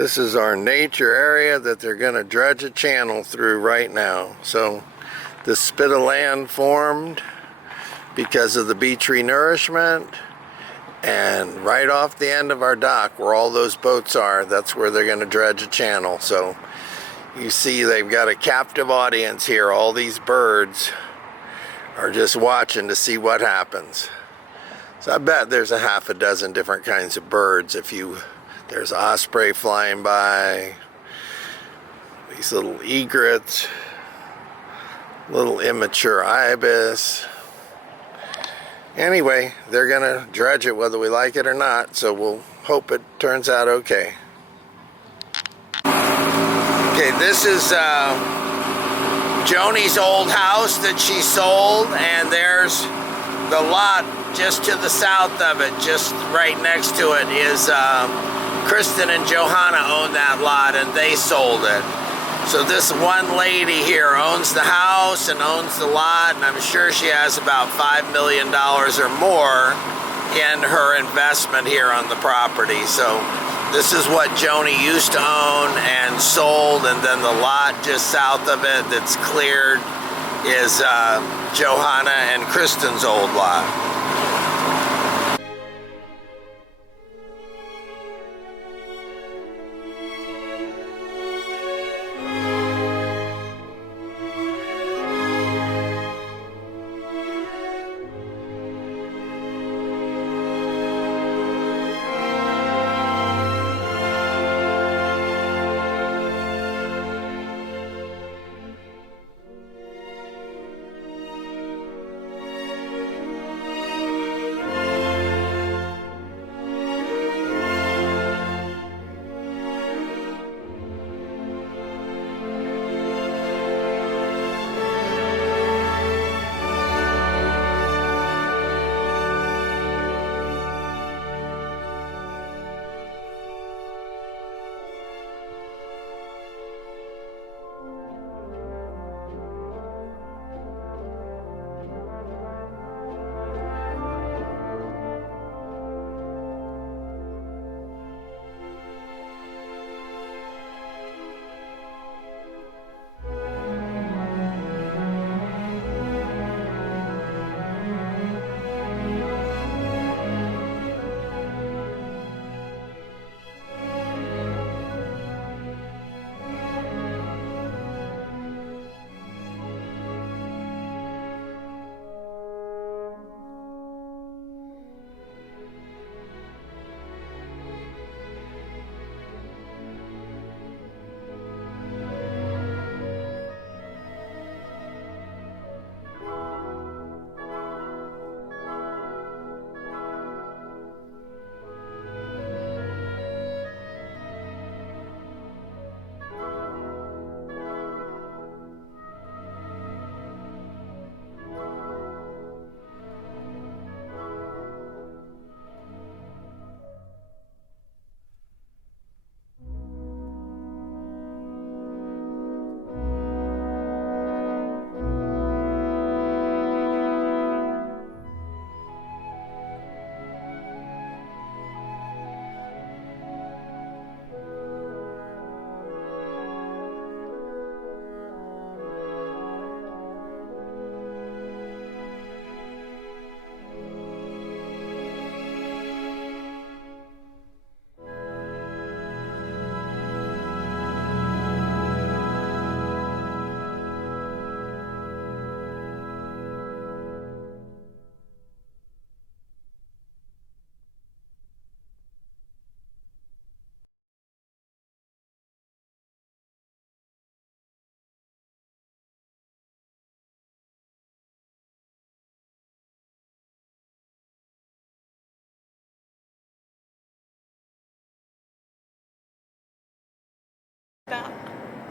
This is our nature area that they're going to dredge a channel through right now. So the spit of land formed because of the beach renourishment, and right off the end of our dock where all those boats are, that's where they're going to dredge a channel. So you see they've got a captive audience here. All these birds are just watching to see what happens. So I bet there's a half a dozen different kinds of birds. There's osprey flying by, these little egrets, little immature ibis. Anyway, they're gonna dredge it whether we like it or not, so we'll hope it turns out okay. Okay, this is Joni's old house that she sold, and there's the lot just to the south of it, just right next to it is Kristen and Johanna own that lot, and they sold it. So this one lady here owns the house and owns the lot, and I'm sure she has about $5 million or more in her investment here on the property. So this is what Joni used to own and sold, and then the lot just south of it that's cleared is Johanna and Kristen's old lot.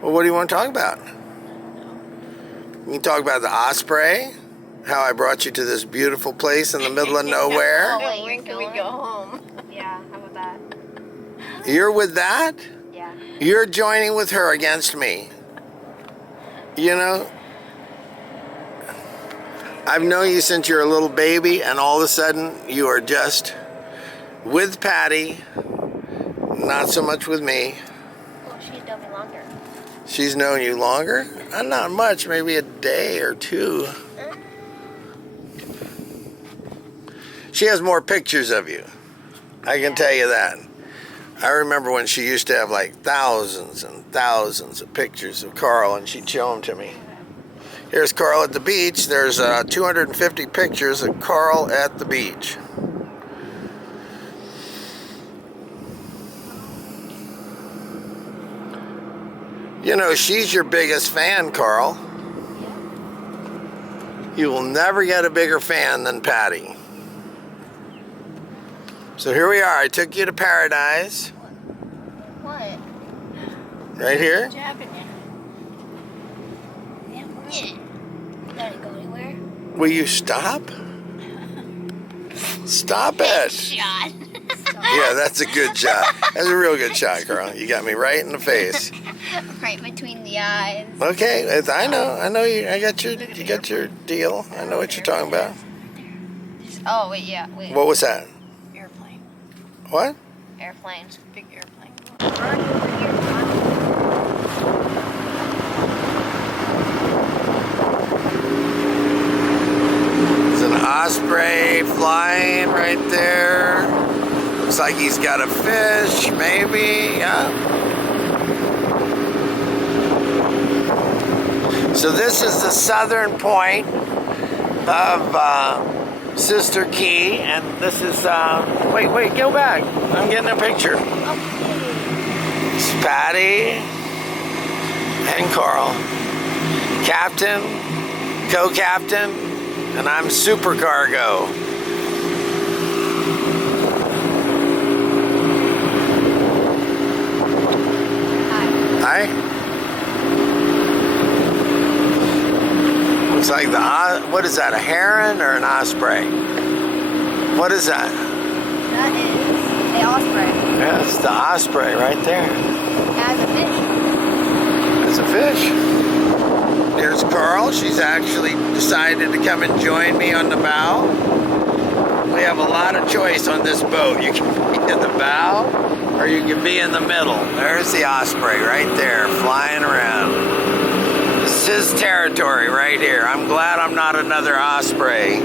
Well, what do you want to talk about? You can talk about the osprey, how I brought you to this beautiful place in the middle of nowhere. Oh, when can we go home? Yeah, how about that? You're with that? Yeah. You're joining with her against me. You know, I've known you since you're a little baby, and all of a sudden you are just with Patty, not so much with me. she's known me longer? She's known you longer? Not much, maybe a day or two. She has more pictures of you. I can tell you that. I remember when she used to have like thousands and thousands of pictures of Carl, and she'd show them to me. Here's Carl at the beach. There's 250 pictures of Carl at the beach. You know, she's your biggest fan, Carl. You will never get a bigger fan than Patty. So here we are. I took you to paradise. What? Right here. Jabbing you. Yeah. That didn't go anywhere. Will you stop? Stop it. Shot. Yeah, that's a good shot. That's a real good shot, Carl. You got me right in the face. Right between the eyes. Okay, I know you. You got your deal. I know what you're talking about. Oh wait, yeah, wait. What was that? Airplane. What? Airplane. Big airplane. There's an osprey flying right there. Looks like he's got a fish, maybe. Yeah. So this is the southern point of Sister Key, and this is, wait, go back. I'm getting a picture. It's Patty and Carl. Captain, co-captain, and I'm supercargo. Hi. Looks like what is that, a heron or an osprey? What is that? That is a osprey. Yeah, it's the osprey right there. As a fish. It's a fish. There's Carl. She's actually decided to come and join me on the bow. We have a lot of choice on this boat. You can be in the bow or you can be in the middle. There's the osprey right there flying around. This is his territory right here. I'm glad I'm not another osprey,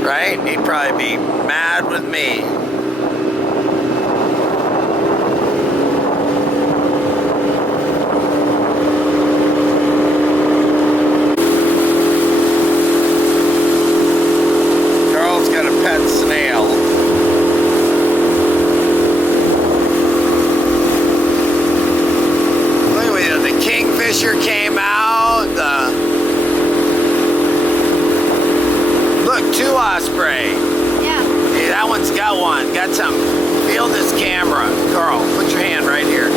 right? He'd probably be mad with me. Carl's got a pet snail. Look at the kingfisher came out. Look, two osprey. Yeah. Hey, that one's got one. Got some. Feel this camera. Carl, put your hand right here.